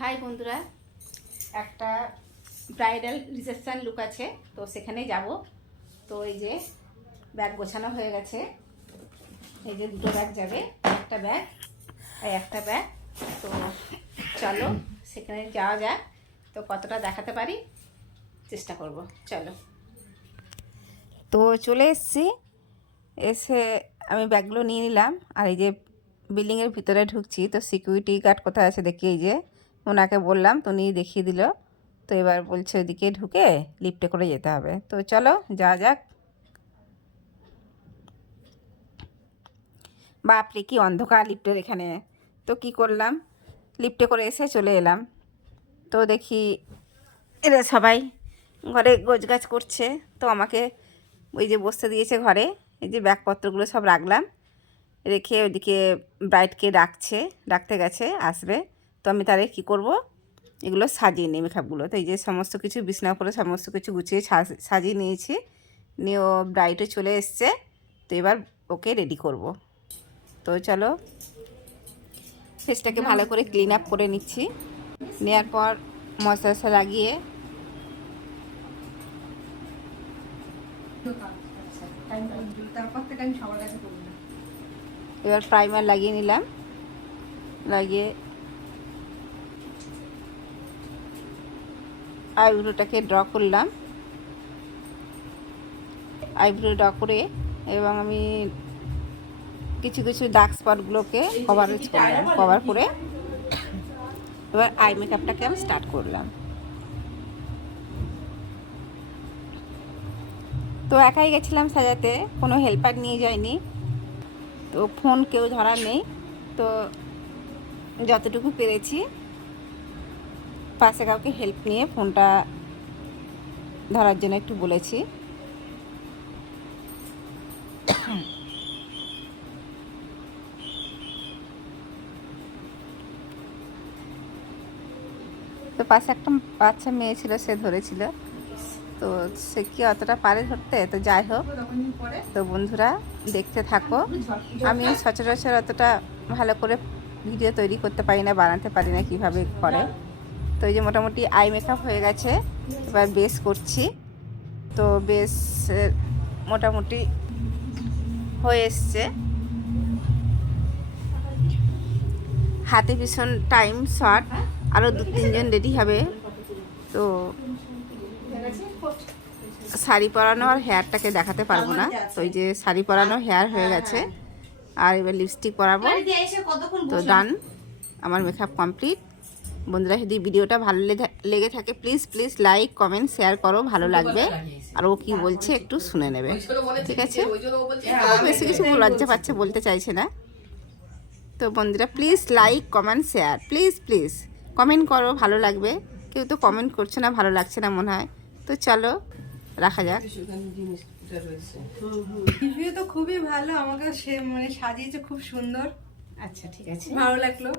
High বন্ধুরা, একটা bridal reception look আছে, তো সেখানে যাব। তো এই যে ব্যাগ গোছানো হয়ে গেছে, এই যে দুটো ব্যাগ যাবে, একটা ব্যাগ আর একটা ব্যাগ তো চলো, সেখানে যাওয়া যাক, তো কতটা দেখাতে পারি, চেষ্টা করব, চলো। তো চলে এসেছি, এসে আমি ব্যাগগুলো নিয়ে নিলাম, আর এই যে বিল্ডিংয়ের ভিতরে ঢুকছি, তো সিকিউরিটি গার্ড কোথায় আছে দেখি, এই যে। ওনাকে বললাম, তো উনি দেখিয়ে দিল। তো এবার বলছে ওইদিকে ঢুকে লিফটে করে যেতে হবে। তো চলো যা যাক। বাপরে, কি অন্ধকার লিফটের এখানে। তো কি করলাম? লিফটে করে এসে চলে এলাম। তো দেখি এরা সবাই ঘরে গোছগাছ করছে। তো আমাকে ওই যে বসতে দিয়েছে ঘরে, এই যে ব্যাগপত্রগুলো সব রাখলাম। রেখে ওইদিকে ব্রাইডকে ডাকছে, ডাকতে গেছে, আসবে। তো আমি তারে কি করব? এগুলো সাজিয়ে নিই মেকআপগুলো। তো এই যে সমস্ত কিছু বিছনা করে সমস্ত কিছু গুছিয়ে সাজ- সাজিয়ে নিয়েছি। নিয়ে ও ব্রাইটে চলে এসছে। তো এবার ওকে রেডি করব। তো চলো, ফেসটাকে ভালো করে ক্লিন আপ করে নিচ্ছি। নেওয়ার পর মশলা লাগিয়ে এবার প্রাইমার লাগিয়ে নিলাম। লাগিয়ে আইব্রোটাকে ড্র করলাম। আইব্রো ড্র করে এবং আমি কিছু কিছু ডার্ক স্পটগুলোকে কভারেজ করলাম কভার করে। এবার আই মেকআপটাকে আমি স্টার্ট করলাম। তো একাই গেছিলাম সাজাতে, কোনো হেল্পার নিয়ে যায়নি। তো ফোন কেউ ধরার নেই। তো যতটুকু পেরেছি পাশে কাউকে হেল্প নিয়ে ফোনটা ধরার জন্য একটু বলেছি। তো পাশে একটা বাচ্চা মেয়ে ছিল, সে ধরেছিল। তো সে কি অতটা পারে ধরতে? তো যাই হোক, তো বন্ধুরা দেখতে থাকো। আমি সচরাচর অতটা ভালো করে ভিডিও তৈরি করতে পারি না, বানাতে পারি না, কীভাবে করে। তো এই যে মোটামুটি আই মেকআপ হয়ে গেছে, এবার বেস করছি। তো বেস মোটামুটি হয়ে এসছে। হাতে ভীষণ টাইম শর্ট আরও দু তিনজন রেডি হবে। তো শাড়ি পরানো আর হেয়ারটাকে দেখাতে পারব না। তো এই যে শাড়ি পরানো হেয়ার হয়ে গেছে। আর এবার লিপস্টিক পরাবো। তো ডান আমার মেকআপ কমপ্লিট বন্ধুরা যদি ভিডিওটা ভালো লেগে- লেগে থাকে please please like comment share করো ভালো লাগবে। আর ও কি বলছে একটু শুনে নেবে। ঠিক আছে? বেশি কিছু লজ্জা পাচ্ছে বলতে চাইছে না। তো বন্ধুরা please like comment share please please comment করো ভালো লাগবে। কেউ তো কমেন্ট করছে না ভালো লাগছে না মনে হয়। তো চলো রাখা যাক। রিভিউ তো খুবই ভালো আমাকে সে মানে সাজিয়েছে খুব সুন্দর। আচ্ছা ঠিক আছে। ভালো লাগল।